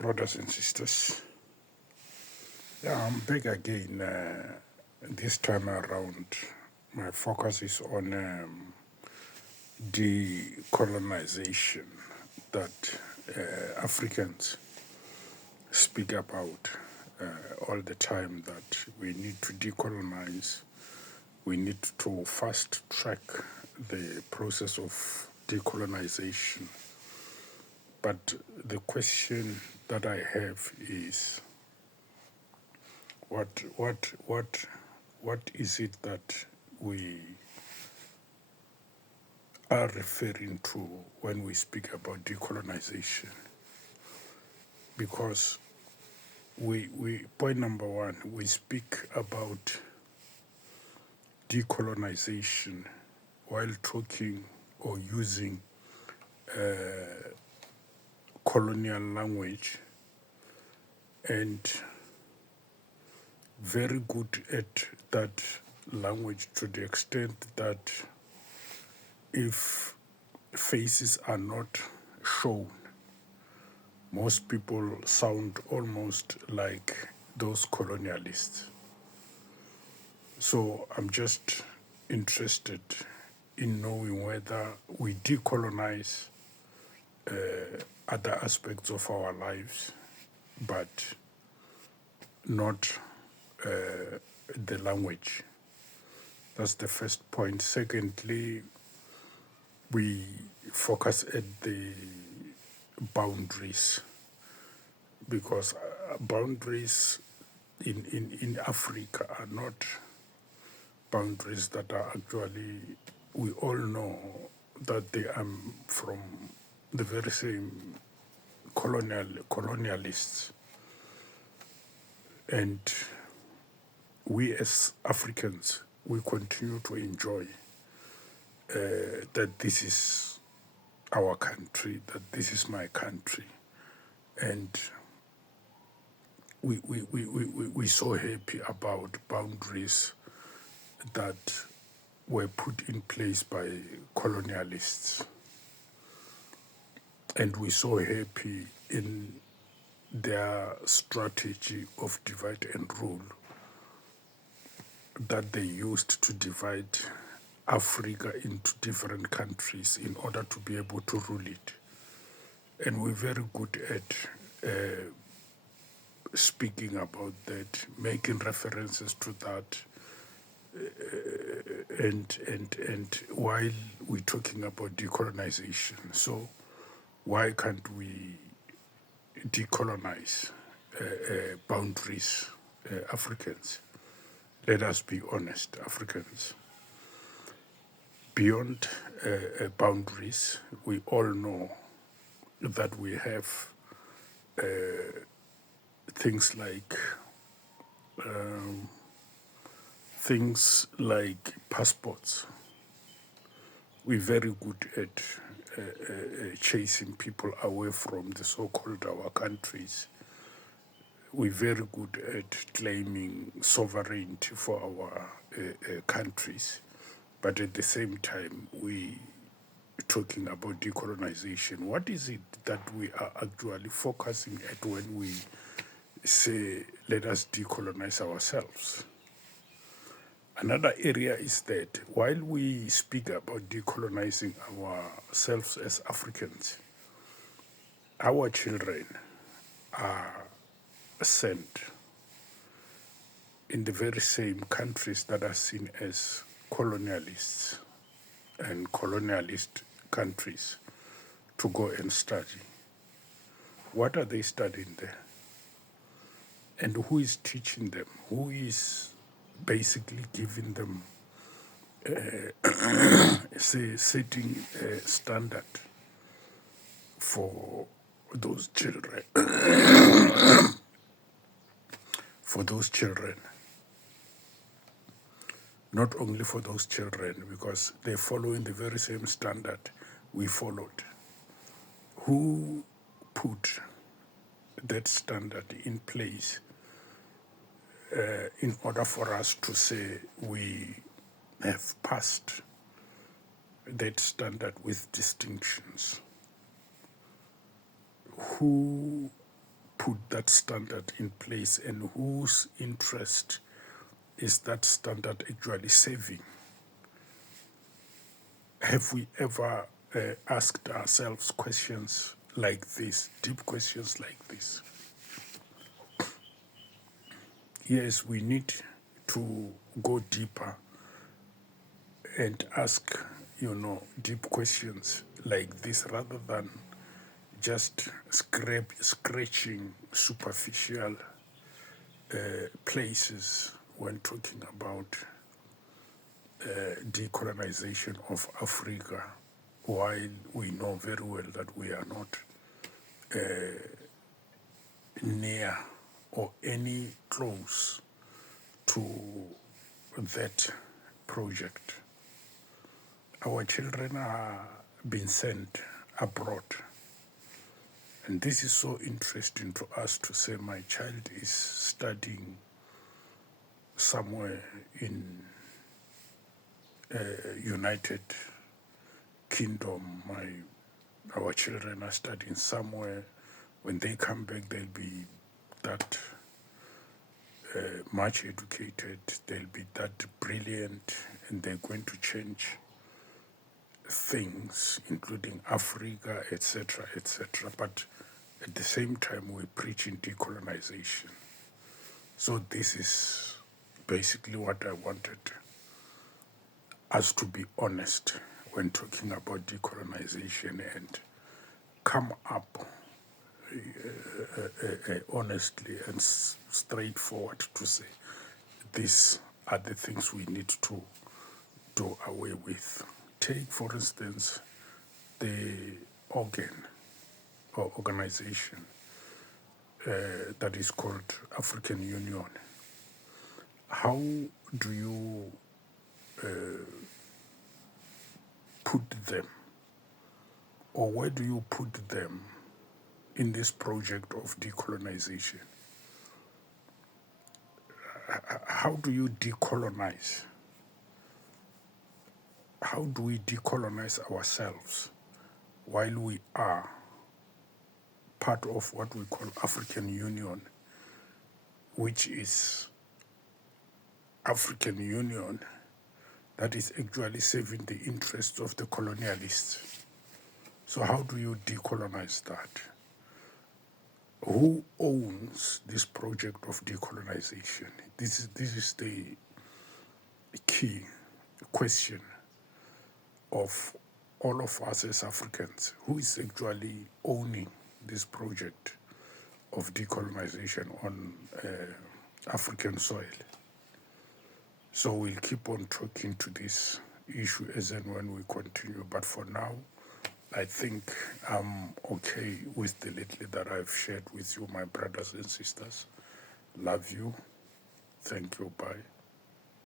brothers and sisters. Yeah, I'm back again. This time around, my focus is on decolonization that Africans speak about all the time, that we need to decolonize. We need to fast track the process of decolonization. But the question that I have is, what is it that we are referring to when we speak about decolonization? Because we point number one, we speak about decolonization while talking or using colonial language, and very good at that language to the extent that if faces are not shown, most people sound almost like those colonialists. So I'm just interested in knowing whether we decolonize other aspects of our lives, but not the language. That's the first point. Secondly, we focus at the boundaries, because boundaries in Africa are not boundaries that are actually, we all know that they are from the very same colonialists. And we as Africans, we continue to enjoy that this is our country, that this is my country. And we're so happy about boundaries that were put in place by colonialists. And we're so happy in their strategy of divide and rule that they used to divide Africa into different countries in order to be able to rule it. And we're very good at speaking about that, making references to that, and while we're talking about decolonization. So why can't we decolonize boundaries, Africans? Let us be honest, Africans. Beyond boundaries, we all know that we have things like passports. We're very good at chasing people away from the so-called our countries. We're very good at claiming sovereignty for our countries. But at the same time, we talking about decolonization. What is it that we are actually focusing at when we say, let us decolonize ourselves? Another area is that while we speak about decolonizing ourselves as Africans, our children are sent in the very same countries that are seen as colonialists and colonialist countries to go and study. What are they studying there? And who is teaching them? Who is basically giving them, setting a standard for those children? For those children. Not only for those children, because they're following the very same standard we followed. Who put that standard in place in order for us to say we have passed that standard with distinctions? Who put that standard in place, and whose interest is that standard actually serving? Have we ever asked ourselves questions like this, deep questions like this? Yes, we need to go deeper and ask, deep questions like this rather than just scratching superficial places when talking about decolonization of Africa, while we know very well that we are not near or any close to that project. Our children are being sent abroad. And this is so interesting to us to say my child is studying somewhere in United Kingdom. Our children are studying somewhere. When they come back, they'll be that much educated, they'll be that brilliant, and they're going to change things, including Africa, etc., etc. But at the same time, we're preaching decolonization. So this is basically what I wanted us to be honest when talking about decolonization and come up honestly and straightforward to say these are the things we need to do away with. Take, for instance, the organ or organization that is called African Union. How do you put them, or where do you put them in this project of decolonization? How do you decolonize? How do we decolonize ourselves while we are part of what we call African Union, which is African Union that is actually serving the interests of the colonialists? So how do you decolonize that? Who owns this project of decolonization? This is the key question of all of us as Africans. Who is actually owning this project of decolonization on African soil? So we'll keep on talking to this issue as and when we continue. But for now, I think I'm okay with the little that I've shared with you, my brothers and sisters. Love you. Thank you. Bye.